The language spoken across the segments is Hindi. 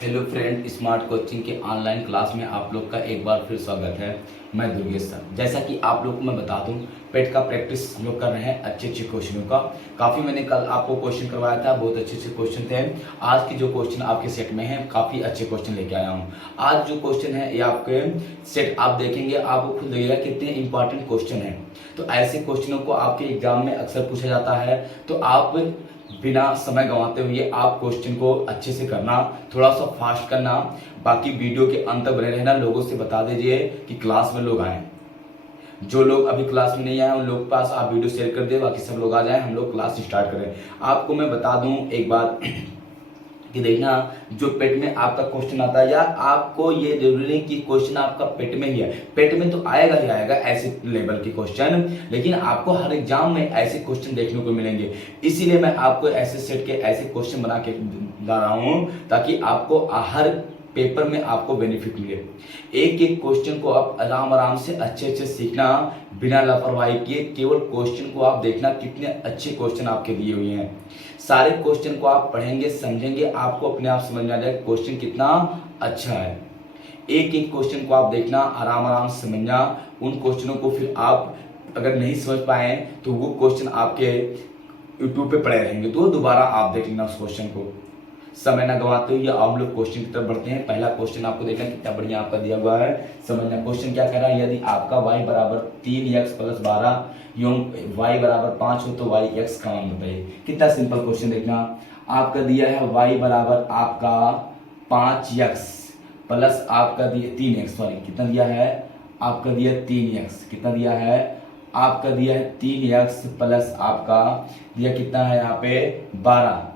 हेलो फ्रेंड, स्मार्ट कोचिंग के ऑनलाइन क्लास में आप लोग का एक बार फिर स्वागत है। मैं दुर्गेश सर। जैसा कि आप लोग को मैं बता दूं, पेट का प्रैक्टिस हम लोग कर रहे हैं अच्छे अच्छे क्वेश्चनों का। काफ़ी मैंने कल आपको क्वेश्चन करवाया था, बहुत अच्छे अच्छे क्वेश्चन थे। आज के जो क्वेश्चन आपके सेट में हैं, काफ़ी अच्छे क्वेश्चन लेके आया हूँ। आज जो क्वेश्चन है ये आपके सेट आप देखेंगे, आपको खुद लगेगा कितने इंपॉर्टेंट क्वेश्चन हैं। तो ऐसे क्वेश्चनों को आपके एग्जाम में अक्सर पूछा जाता है, तो आप बिना समय गंवाते हुए आप क्वेश्चन को अच्छे से करना, थोड़ा सा फास्ट करना। बाकी वीडियो के अंत तक बने रहना। लोगों से बता दीजिए कि क्लास में लोग आए। जो लोग अभी क्लास में नहीं आए उन लोग के पास आप वीडियो शेयर कर दे, बाकी सब लोग आ जाए, हम लोग क्लास स्टार्ट करें। आपको मैं बता दूं एक बात कि देखना, जो पेट में आपका क्वेश्चन आता है, या आपको ये जरूरी नहीं कि क्वेश्चन आपका पेट में ही है। पेट में तो आएगा ही आएगा ऐसे लेवल के क्वेश्चन, लेकिन आपको हर एग्जाम में ऐसे क्वेश्चन देखने को मिलेंगे। इसीलिए मैं आपको ऐसे सेट के ऐसे क्वेश्चन बना के ला रहा हूं, ताकि आपको हर पेपर में आपको बेनिफिट मिले। एक एक क्वेश्चन को आप आराम आराम से अच्छे अच्छे सीखना, बिना लापरवाही किए। केवल क्वेश्चन को आप देखना, कितने अच्छे क्वेश्चन आपके दिए हुए हैं। सारे क्वेश्चन को आप पढ़ेंगे, समझेंगे, आपको अपने आप समझ में आ जाएगा क्वेश्चन कितना अच्छा है। एक एक क्वेश्चन को आप देखना, आराम आराम से समझना। उन क्वेश्चनों को फिर आप अगर नहीं समझ पाए तो वो क्वेश्चन आपके यूट्यूब पे पड़े रहेंगे, तो दोबारा आप देख लेना उस क्वेश्चन को। समय न गंवाते हुए हम लोग क्वेश्चन की तरफ बढ़ते हैं। पहला क्वेश्चन आपको देखना कितना बढ़िया आपका दिया हुआ है, समझना। क्वेश्चन क्या कह रहा है, यदि आपका y बराबर 3x + 12 एवं y बराबर 5 हो तो y x का मान बताइए। कितना सिंपल क्वेश्चन देखना। आपका दिया है y बराबर आपका 5x प्लस आपका दिया 3x, सॉरी कितना दिया है, आपका दिया 3x, कितना दिया है, आपका दिया है 3x प्लस आपका दिया कितना है यहाँ पे 12।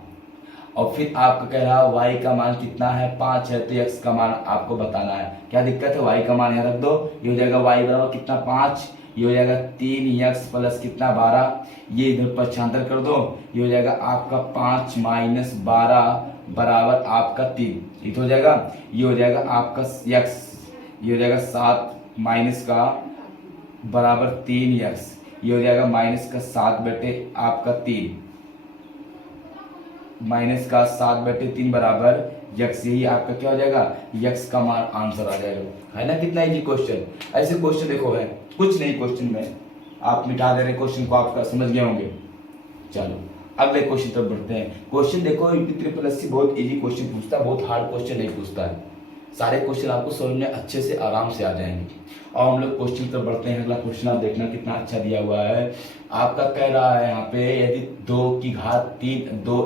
और फिर आपका कह रहा है y का मान कितना है, 5 है, तो x का मान आपको बताना है। क्या दिक्कत है, y का मान यहाँ रख दो। ये हो जाएगा y बराबर कितना 5, ये हो जाएगा 3x प्लस कितना 12, ये इधर पक्षांतर कर दो। ये हो जाएगा आपका 5 - 12 बराबर आपका 3, ये हो जाएगा। ये हो जाएगा आपका x, ये हो जाएगा 7 माइनस का बराबर 3x, ये हो जाएगा माइनस का 7 बटे आपका 3, माइनस का 7/3 बराबर यक्स। यही आपका क्या हो जाएगा, यक्स का मान आंसर आ जाएगा। है ना, कितना इजी क्वेश्चन। ऐसे क्वेश्चन देखो है कुछ नहीं, क्वेश्चन में आप मिटा दे रहे क्वेश्चन को, आपका समझ गए होंगे। चलो अगले क्वेश्चन तरफ बढ़ते हैं। क्वेश्चन देखो, यूपी बहुत इजी क्वेश्चन पूछता है, बहुत हार्ड क्वेश्चन नहीं पूछता है। सारे क्वेश्चन आपको समझ में अच्छे से आराम से आ जाएंगे। और हम लोग क्वेश्चन तरफ बढ़ते हैं। अगला क्वेश्चन आप देखना कितना अच्छा दिया हुआ है। आपका कह रहा है यहाँ पे, यदि 2 की घात 3 2,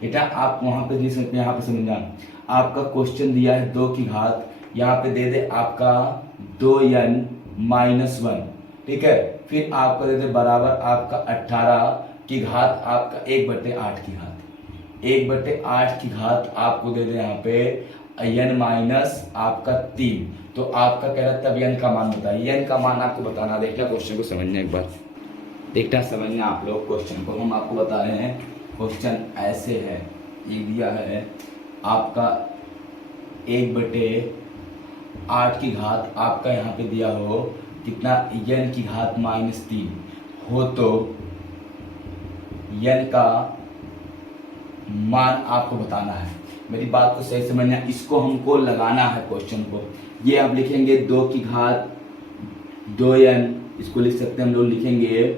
बेटा आप वहां पे नहीं समझ, यहाँ पे समझना। आपका क्वेश्चन दिया है 2 की घात, यहाँ पे दे दे आपका 2n - 1, ठीक है। फिर आपका दे दे बराबर आपका 18 की घात आपका 1/8 की घात, 1/8 की घात आपको दे दे यहाँ पे n माइनस आपका 3। तो आपका कह रहा है तब n का मान बताइए। n का मान आपको बताना। देखना क्वेश्चन को समझना एक बार, देखना समझना आप लोग क्वेश्चन को। हम आपको बता रहे हैं क्वेश्चन ऐसे है, ये दिया है आपका 1/8 की घात आपका यहाँ पे दिया हो कितना, n की घात -3 हो तो n का मान आपको बताना है। मेरी बात को सही समझना, इसको हमको लगाना है क्वेश्चन को। ये आप लिखेंगे 2 की घात 2n, इसको लिख सकते हैं हम लोग, लिखेंगे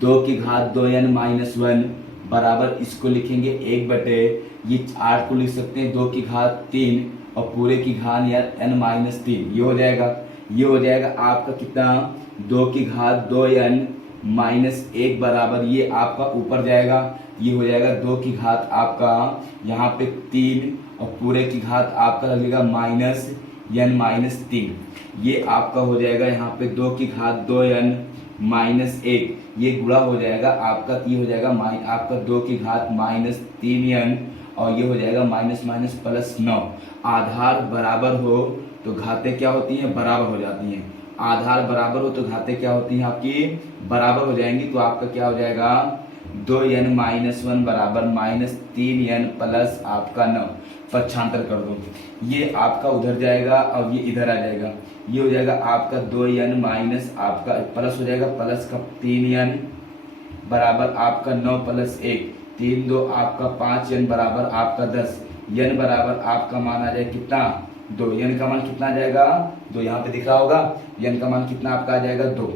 2 की घात 2n - 1 बराबर, इसको लिखेंगे 1/, ये 8 को लिख सकते हैं 2 की घात 3 और पूरे की घात यार n - 3, ये हो जाएगा। ये हो जाएगा आपका कितना, 2 की घात 2n - 1 बराबर, ये आपका ऊपर जाएगा, ये हो जाएगा 2 की घात आपका यहाँ पे 3 और पूरे की घात आपका लगेगा -n - 3। ये आपका हो जाएगा यहाँ पे 2 की घात 2n - 1, ये गुणा हो जाएगा आपका, ये हो जाएगा आपका 2 की घात -3n, और ये हो जाएगा माइनस +9। आधार बराबर हो तो घातें क्या होती हैं, बराबर हो जाती हैं। आधार बराबर हो तो घातें क्या होती हैं आपकी, बराबर हो जाएंगी। तो आपका क्या हो जाएगा, 2n - 1 बराबर -3n प्लस आपका 9, पक्षांतर कर दो। ये आपका उधर जाएगा और ये इधर आ जाएगा। ये हो जाएगा आपका 2n माइनस आपका प्लस हो जाएगा, प्लस का 3n बराबर आपका 9 + 1, 3 2 आपका 5n बराबर आपका 10। n बराबर आपका मान आ जाएगा कितना 2, n का मान कितना आ जाएगा 2, यहाँ पे दिख रहा होगा n का मान कितना आपका आ जाएगा 2।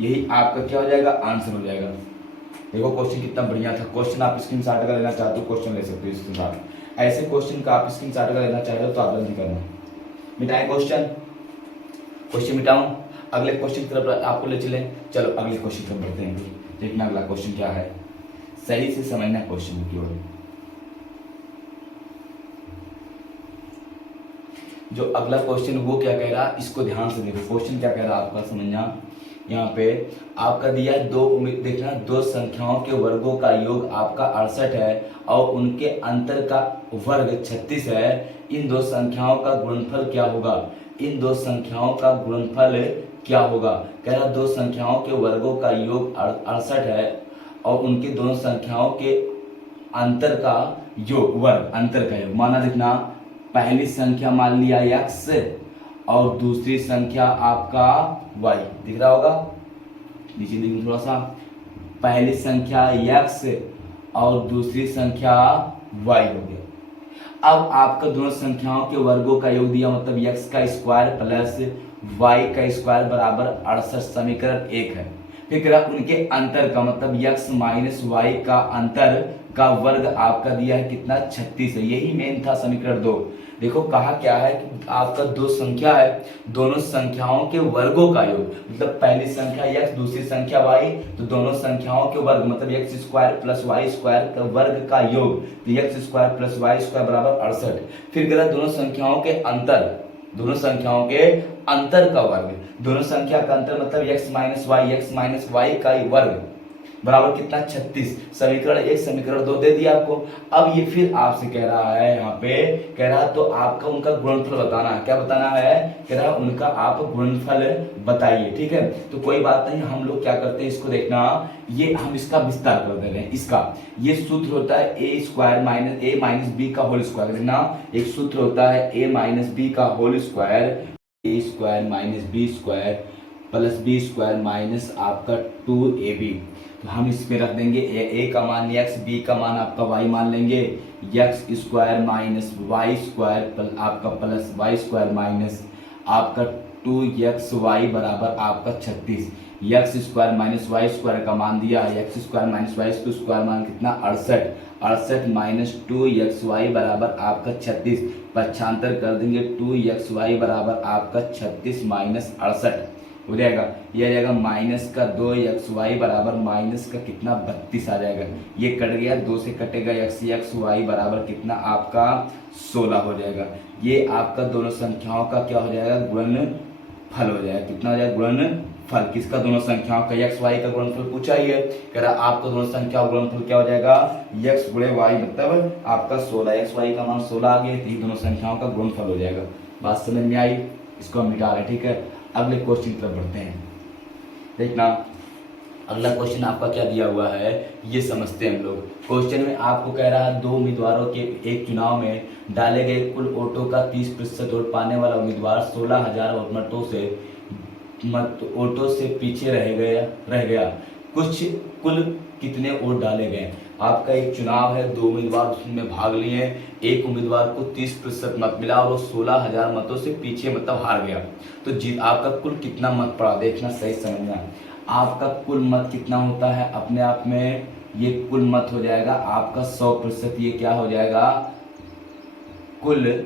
यही आपका क्या हो जाएगा आंसर हो जाएगा। देखो क्वेश्चन कितना बढ़िया था। क्वेश्चन आप स्क्रीनशॉट अगर लेना चाहते हो क्वेश्चन ले सकते हो स्क्रीनशॉट। ऐसे क्वेश्चन का आप स्क्रीनशॉट अगर लेना चाहते हो तो आप जल्दी करना। मिटाएं क्वेश्चन मिटाऊं, अगले क्वेश्चन की तरफ आपको ले चले। चलो अगले क्वेश्चन की तरफ बढ़ते हैं। देखना अगला क्वेश्चन क्या है, सही से समझना क्वेश्चन की ओर। जो अगला क्वेश्चन वो क्या कह रहा है इसको ध्यान से देखो। क्वेश्चन क्या कह रहा है आपका समझना। यहाँ पे आपका दिया है दो, देखना दो संख्याओं के वर्गों का योग आपका 68 है और उनके अंतर का वर्ग 36 है। इन दो संख्याओं का गुणनफल क्या होगा। इन दो संख्याओं का गुणनफल क्या होगा। कह रहा दो संख्याओं के वर्गों का योग 68 है और उनके दोनों संख्याओं के अंतर का योग वर्ग, अंतर का योग माना। देखना पहली संख्या मान लिया x और दूसरी संख्या आपका y, दिख रहा होगा नीचे देखिए थोड़ा सा। पहली संख्या x और दूसरी संख्या y हो गया। अब आपका दोनों संख्याओं के वर्गों का योग दिया, मतलब x का स्क्वायर प्लस y का स्क्वायर बराबर 68, समीकरण 1 है। फिर कह उनके अंतर का मतलब x माइनस वाई का अंतर का वर्ग आपका दिया है कितना 36 है। यही मेन था समीकरण 2। देखो कहा क्या है कि आपका दो संख्या है, दोनों संख्याओं के वर्गों का योग, मतलब पहली संख्या x दूसरी संख्या y, तो दोनों संख्याओं के वर्ग मतलब x square plus y square का वर्ग का योग, तो x square plus y square बराबर 68। फिर कह दोनों संख्याओं के अंतर, दोनों संख्याओं के अंतर का वर्ग, दोनों संख्या का अंतर मतलब x माइनस वाई का वर्ग बराबर कितना 36। समीकरण 1 समीकरण 2 दे दिया आपको। अब ये फिर आपसे कह रहा है, यहाँ पे कह रहा तो आपका उनका गुणनफल बताना है। क्या बताना है, कह रहा उनका आप गुणनफल बताइए। ठीक है, तो कोई बात नहीं, हम लोग क्या करते हैं इसको देखना, ये हम इसका विस्तार कर दे रहे हैं। इसका ये सूत्र होता है a square minus a minus b का होल स्क्वायर। देखना एक सूत्र होता है ए माइनस बी का whole square, a square minus b square plus b square minus आपका 2ab। तो हम इसमें रख देंगे ए का मान x, बी का मान आपका y मान लेंगे, x square minus y square आपका प्लस वाई स्क्वायर माइनस आपका 2xy बराबर आपका 36। x square minus y square का मान दिया है, x square minus y square मान कितना 68 माइनस 2xy बराबर आपका 36। पक्षांतर कर देंगे 2xy बराबर आपका 36 माइनस 68 हो जाएगा। ये आ जाएगा माइनस का 2xy बराबर माइनस का कितना 32 आ जाएगा। ये कट गया, 2 से कटेगा xy बराबर कितना आपका 16 हो जाएगा। ये आपका दोनों संख्याओं का क्या हो जाएगा गुणनफल हो जाएगा। कितना हो जाएगा गुणनफल, किसका दोनों संख्याओं का xy का गुणनफल पूछा ही है। कह रहा आपका दोनों संख्या गुणनफल क्या हो जाएगा x गुणे y, मतलब आपका 16, xy का मान 16 आ गया, तो दोनों संख्याओं का गुणनफल हो जाएगा। बात समझ में आई, इसको हम मिटा रहे। ठीक है, अगले क्वेश्चन की तरफ बढ़ते हैं। देखना अगला क्वेश्चन आपका क्या दिया हुआ है ये समझते हैं हम लोग। क्वेश्चन में आपको कह रहा है दो उम्मीदवारों के एक चुनाव में डाले गए कुल वोटों का 30% वोट पाने वाला उम्मीदवार 16,000 वोटों से पीछे रह गया। कुल कितने वोट डाले गए। आपका एक चुनाव है, दो उम्मीदवार उसमें भाग लिए, एक उम्मीदवार को 30% मत मिला और वो 16,000 मतों से पीछे मतलब हार गया। तो जीत आपका कुल कितना मत पड़ा, देखना सही समझना। आपका कुल मत कितना होता है अपने आप में, ये कुल मत हो जाएगा आपका 100%। ये क्या हो जाएगा कुल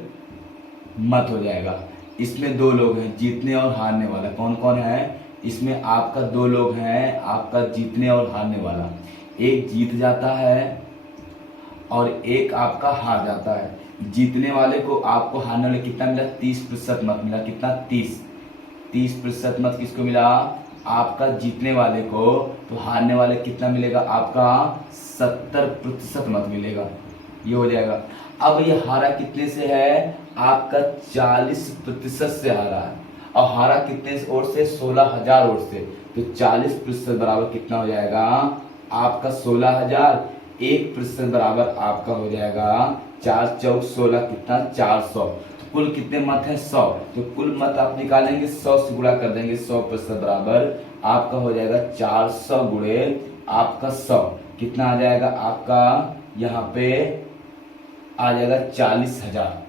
मत हो जाएगा। इसमें दो लोग हैं, जीतने और हारने वाला। कौन कौन है इसमें, आपका दो लोग हैं, आपका जीतने और हारने वाला। एक जीत जाता है और एक आपका हार जाता है। जीतने वाले को आपको हारने वाले कितना मिला 30% मत मिला। कितना 30% मत किसको मिला आपका जीतने वाले को। तो हारने वाले कितना मिलेगा आपका 70% मत मिलेगा। ये हो जाएगा। अब ये हारा कितने से है आपका 40% से हारा है और हारा कितने ओर से 16,000 ओर से। तो 40% बराबर कितना हो जाएगा आपका 16,000, 1% बराबर आपका हो जाएगा 4 चौक 16 कितना 400। तो कुल कितने मत हैं 100। तो कुल मत आप निकालेंगे 100 से गुणा कर देंगे, 100% बराबर आपका हो जाएगा 400 गुणे आपका 100 कितना आ जाएगा आपका यहाँ पे आ जाएगा 40,000।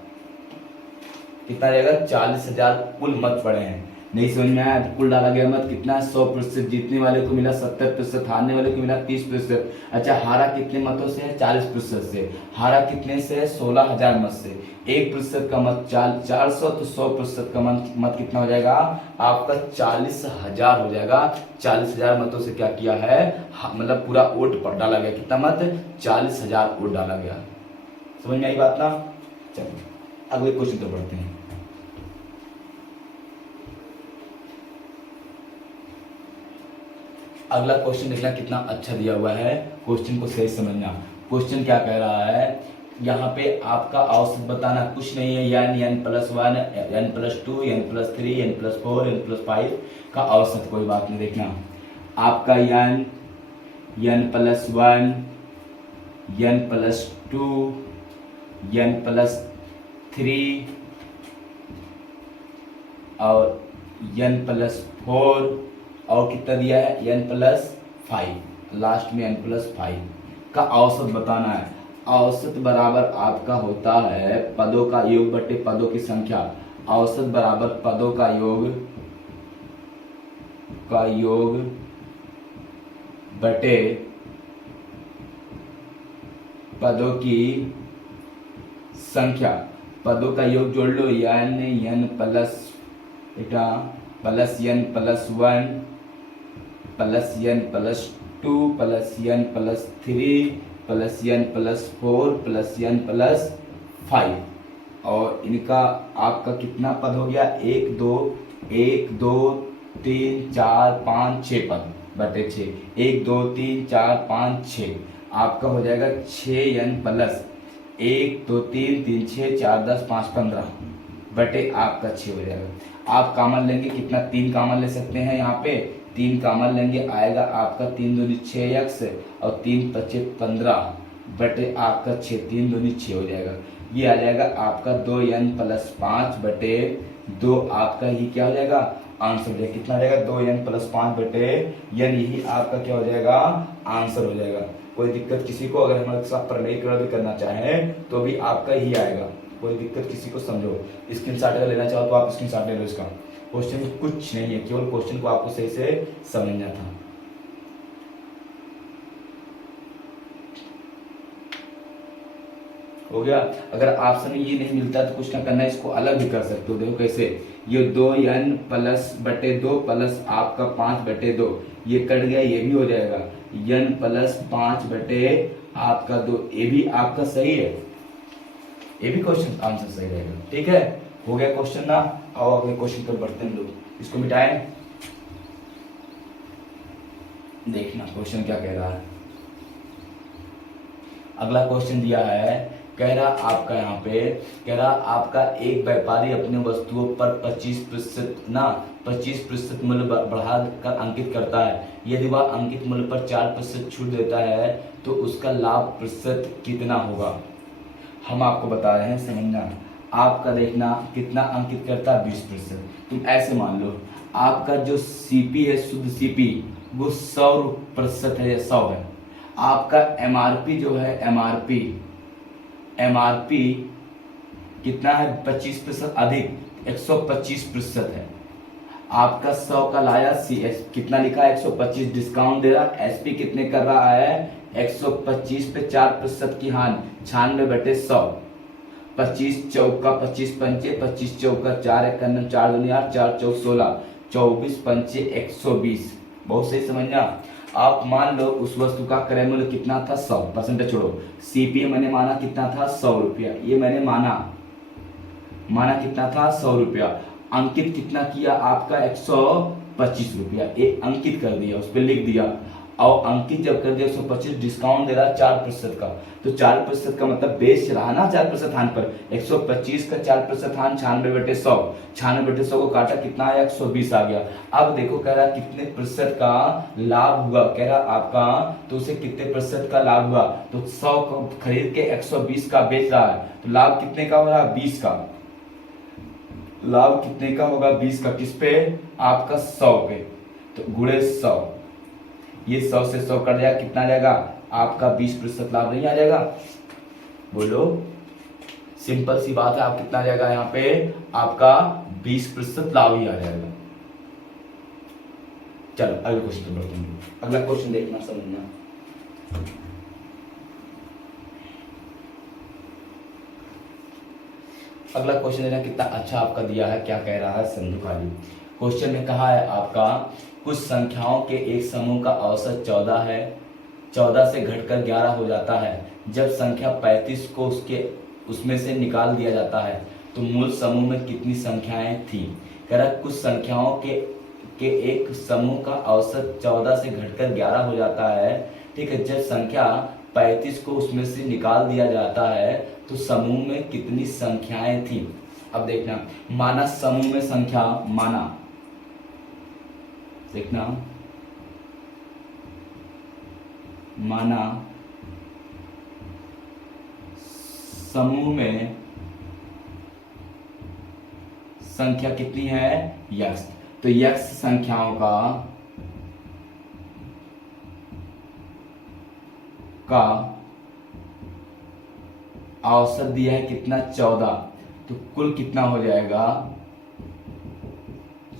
कितना रहेगा? 40,000 कुल मत पड़े हैं। नहीं समझ में आया तो कुल डाला गया मत कितना? 100%। जीतने वाले को मिला 70%, हारने वाले को मिला 30%। अच्छा, हारा कितने मतों से है? 40% से। हारा कितने से है? 16,000 मत से। 1% का मत 400, तो 100% का मत कितना हो जाएगा? आपका 40,000 हो जाएगा। 40,000 मतों से क्या किया है? मतलब पूरा वोट डाला गया। कितना मत? 40,000 वोट डाला गया। समझ में आई बात ना? चलिए अगले क्वेश्चन तो पढ़ते हैं। अगला क्वेश्चन देखना कितना अच्छा दिया हुआ है। क्वेश्चन को सही समझना। क्वेश्चन क्या कह रहा है? यहाँ पे आपका औसत बताना, कुछ नहीं है। n+1, n+2, n+3, n+4, n+5 का औसत, कोई बात नहीं। देखना आपका n+1, n+2, n+3 और n+4 और कितना दिया है? n+5। लास्ट में n+5 का औसत बताना है। औसत बराबर आपका होता है पदों का योग बटे पदों की संख्या। औसत बराबर पदों का योग बटे पदों की संख्या। पदों का योग जोड़ लो, n plus n+1 plus n+2 plus n+3 plus n+4 plus n+5 और इनका आपका कितना पद हो गया? 1 2 3 4 5 6 पद बटे 6। 1 2 3 4 5 6 आपका हो जाएगा 6n प्लस 1 2 3 3 6 4 10 5 15 बटे आपका 6 हो जाएगा। आप कामन लेंगे कितना? 3 कामन ले सकते हैं। यहाँ पे 3 कामन लेंगे, आएगा आपका 3 दूनी 6x और 3 पचे 15 बटे आपका 6। 3 दूनी 6 हो जाएगा। ये आ जाएगा आपका 2n+5 बटे 2। आपका ही क्या हो जाएगा? आंसर हो जाएगा। कितना हो जाएगा? 2n+5 बटे n। यही आपका क्या हो जाएगा? आंसर हो जाएगा। कोई दिक्कत किसी को? अगर हमारे साथ प्रमेयीकरण भी करना चाहे तो भी आपका ही आएगा। कोई दिक्कत किसी को? समझो। स्क्रीनशॉट अगर लेना चाहो तो आप स्क्रीनशॉट ले लो। इसका क्वेश्चन में कुछ नहीं है, केवल क्वेश्चन को आपको सही से समझना था। हो गया। अगर ऑप्शन में ये नहीं मिलता तो कुछ ना करना, इसको अलग भी कर सकते हो। देखो कैसे, ये 2n प्लस बटे 2 प्लस आपका 5 बटे 2 ये कट गया, ये भी हो जाएगा n+5 बटे आपका 2। ये भी आपका सही है, ये भी क्वेश्चन आंसर सही रहेगा। ठीक है, हो गया क्वेश्चन ना। और अगले क्वेश्चन पर बढ़ते हैं लोग। इसको मिटाएं, देखना क्वेश्चन क्या कह रहा है। अगला क्वेश्चन दिया है, कह रहा आपका यहाँ पे कह रहा आपका एक व्यापारी अपने वस्तुओं पर 25% मूल्य बढ़ाकर अंकित करता है। यदि वह अंकित मूल्य पर 4% छूट देता है तो उसका लाभ प्रतिशत कितना होगा? हम आपको बता रहे हैं, समझना। आपका देखना कितना अंकित करता है? 20%। तुम ऐसे मान लो आपका जो सीपी है, शुद्ध सीपी, वो 100% है या 100 है। आपका एमआरपी जो है, एमआरपी कितना है? 25% अधिक 125% है। आपका 100 का लाया, सीएस कितना लिखा है? 125 डिस्काउंट दे रहा। एसपी कितने कर रहा है? 125 पे 4% की हान, 96 बटे 100। 25 चौका 25 पंचे 25 चौका 4 51 4 दुनिया 4 चौक 16 24 पंचे 120। बहुत सही समझना। आप मान लो उस वस्तु का क्रय मूल्य कितना था? 100। परसेंटेज छोड़ो, सीपी मैंने माना कितना था? 100 रुपया। ये मैंने माना कितना था? 100 रुपया। अंकित कितना किया? आपका 125 रुपया। ये अंकित कर दिया, उस पर लिख दिया। और अंकित जब कर दिया 125, डिस्काउंट दे रहा 4% का, तो 4% का मतलब बेच रहा ना 4% हान पर। 125 का 4% हान 96 बटे 100। 96 बटे 100 को काटा, कितना आया? 120 आ गया। अब देखो कह रहा कितने प्रतिशत का लाभ हुआ, कह रहा आपका, तो उसे कितने प्रतिशत का लाभ हुआ? तो 100 को खरीद के 120 का बेच रहा है, तो लाभ कितने का हो रहा? 20 का। लाभ कितने का होगा? 20 का। किस पे? आपका 100 पे। तो गुणे 100, ये 100 से 100 कट जाएगा, कितना आ जाएगा? आपका 20% लाभ नहीं आ जाएगा? बोलो सिंपल सी बात है, आप कितना आ जाएगा यहाँ पे आपका 20% लाभ ही आ जाएगा। चलो अगले क्वेश्चन पे बढ़ते हैं। अगला क्वेश्चन देखना समझना। अगला क्वेश्चन देखना कितना अच्छा आपका दिया है, क्या कह रहा है संधु काली। क्वेश्चन में कहा है आपका कुछ संख्याओं के एक समूह का औसत 14 है, 14 से घटकर 11 हो जाता है। जब संख्या 35 को उसमें से निकाल दिया जाता है तो मूल समूह में कितनी संख्याएं थी। कह रहा कुछ संख्याओं के एक समूह का औसत 14 से घटकर 11 हो जाता है, ठीक है। जब संख्या 35 को उसमें से निकाल दिया जाता है तो समूह में कितनी संख्याएं थी। अब देखना, माना समूह में संख्या, माना देखना, माना समूह में संख्या कितनी है, यक्स। तो यक्स संख्याओं का औसत दिया है कितना, 14। तो कुल कितना हो जाएगा,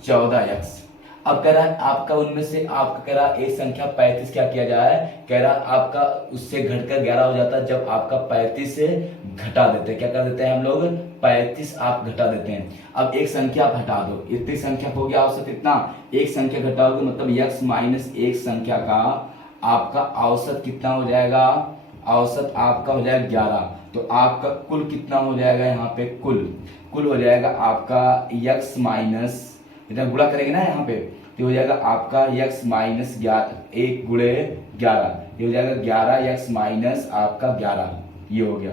14 यक्स। अब कह रहा है आपका उनमें से आपका कह रहा एक संख्या 35 क्या किया जाए, कह रहा आपका उससे घटकर 11 हो जाता है जब आपका 35 से घटा देते हैं। क्या कर देते हैं हम लोग, 35 आप घटा देते हैं। अब एक संख्या आप हटा दो, इतनी संख्या हो गया औसत इतना, एक संख्या घटाओगे मतलब यक्स माइनस एक संख्या का आपका औसत कितना हो जाएगा, औसत आपका हो जाएगा 11। तो आपका कुल कितना हो जाएगा, यहाँ पे कुल हो जाएगा आपका यक्स माइनस, इतना गुणा करेंगे ना यहाँ पे, तो हो जाएगा आपका यक्स माइनस 1 गुणे 11, ये हो जाएगा 11 यक्स माइनस आपका 11, ये हो गया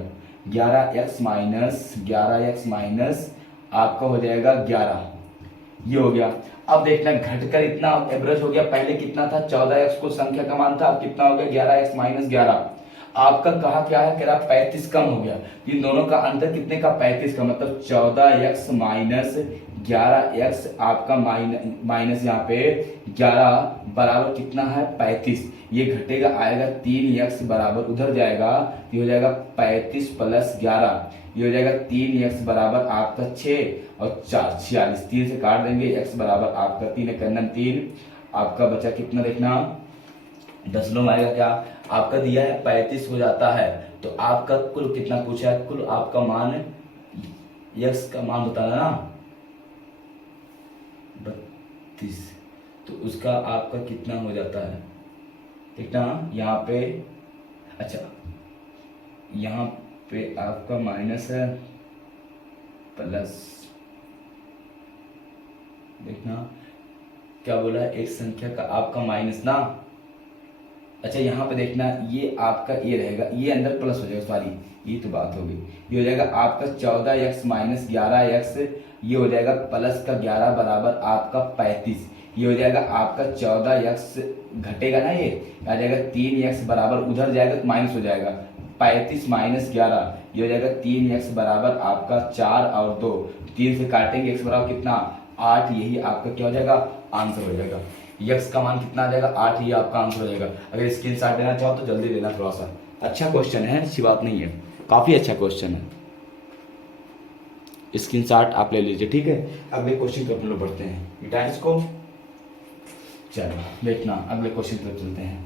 11 यक्स माइनस आपका हो जाएगा 11, ये हो गया। अब देखना घटकर इतना एवरेज हो गया, पहले कितना था 14 एक्स को संख्या का मान था, अब कितना हो गया 11 एक्स माइनस 11। आपका कहा क्या है, कह रहा 35 कम हो गया, इन दोनों का अंतर कितने का, 35 का, मतलब 14 एक्स माइनस 11 एक्स आपका माइनस यहाँ पे 11 बराबर कितना है 35। ये घटेगा आएगा 3 एक्स बराबर उधर जाएगा, ये हो जाएगा 35 प्लस 11, ये हो जाएगा 3 एक्स बराबर आपका 6 और 4 46, 3 से काट देंगे, एक्स बराबर आपका 3 कन्नन 3, आपका बचा कितना देखना दशमलव में आएगा, क्या आपका दिया है 35 हो जाता है। तो आपका कुल कितना पूछा है, कुल आपका मान यक्स का मान बताना ना 32, तो उसका आपका कितना हो जाता है देखना यहाँ पे, अच्छा यहाँ पे आपका माइनस है प्लस, देखना क्या बोला है, एक संख्या का आपका माइनस ना, अच्छा यहाँ पे देखना ये आपका ये रहेगा, ये अंदर प्लस हो जाएगा, सॉरी ये तो बात हो गई, ये हो जाएगा आपका 14 एक्स माइनस 11 एक्स, ये हो जाएगा प्लस का 11 बराबर आपका 35, ये हो जाएगा आपका 14 एक्स घटेगा ना, ये आ जाएगा 3 एक्स बराबर उधर जाएगा तो माइनस हो जाएगा 35 माइनस 11, ये हो जाएगा 3 एक्स बराबर आपका 4 और 2, 3 से काटेंगे एक्स बराबर कितना 8, यही आपका क्या हो जाएगा आंसर हो जाएगा। यक्स का मान कितना आ जाएगा 8, ही आपका आंसर हो जाएगा। अगर स्क्रीनशॉट लेना चाहो तो जल्दी लेना, थोड़ा सा अच्छा क्वेश्चन है, अच्छी बात नहीं है, काफी अच्छा क्वेश्चन है, स्क्रीनशॉट आप ले लीजिए, ठीक है। अगले क्वेश्चन पे हम लोग बढ़ते हैं, मिटाएं इसको, चलो देखना अगले क्वेश्चन पे चलते हैं।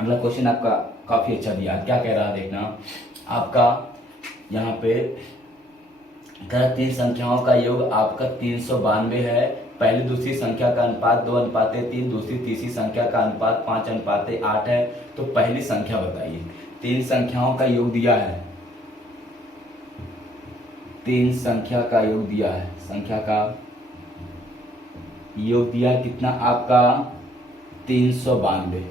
अगला क्वेश्चन आपका काफी अच्छा दिया, क्या कह रहा है देखना, आपका यहाँ पे तीन संख्याओं का योग आपका 392 है, पहली दूसरी संख्या का अनुपात 2:3, दूसरी तीसरी संख्या का अनुपात 5:8 है, तो पहली संख्या बताइए। तीन संख्याओं का योग दिया है, तीन संख्या का योग दिया है, संख्या का योग दिया है कितना आपका 392।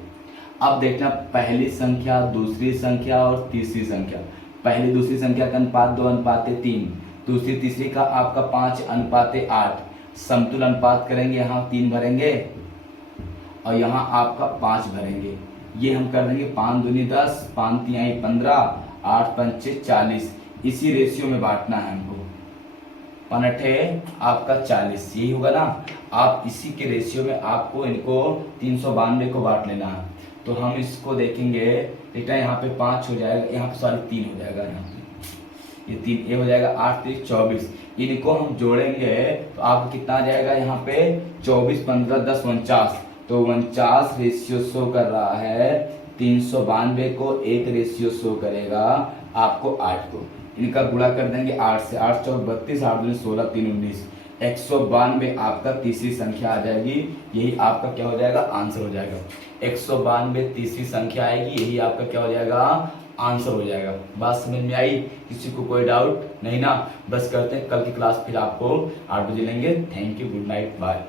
अब देखना पहली संख्या, दूसरी संख्या और तीसरी संख्या, पहली दूसरी संख्या का अनुपात 2:3, दूसरी तीसरी का आपका 5:8, समतुल अनुपात करेंगे, यहाँ 3 भरेंगे और यहाँ आपका 5 भरेंगे, ये हम कर देंगे 5 दूनी 10, 5 तिहाई 15, 8 पंचे 40, इसी रेशियो में बांटना है हमको, 5 आपका 40, यही होगा ना। आप इसी के रेशियो में आपको इनको 392 को बांट लेना है, तो हम इसको देखेंगे, देखना यहाँ पे 5 हो जाएगा, यहाँ पे सॉरी 3 हो जाएगा, यहाँ पे ये 3 ये हो जाएगा 8 3 24। इनको हम जोड़ेंगे तो आपको कितना आ जाएगा यहाँ पे 24 15 10 49। तो 49 रेशियो शो कर रहा है 392 को, एक रेशियो शो करेगा आपको 8 को। इनका गुणा कर देंगे 8 से, 8 चौक 32, 8 दूनी 16 3 19। 192 आपका तीसरी संख्या आ जाएगी, यही आपका क्या हो जाएगा आंसर हो जाएगा। 192 तीसरी संख्या आएगी, यही आपका क्या हो जाएगा आंसर हो जाएगा। बात समझ में आई? किसी को कोई डाउट नहीं ना? बस करते हैं, कल की क्लास फिर आपको 8 बजे लेंगे। Thank you, good night, bye.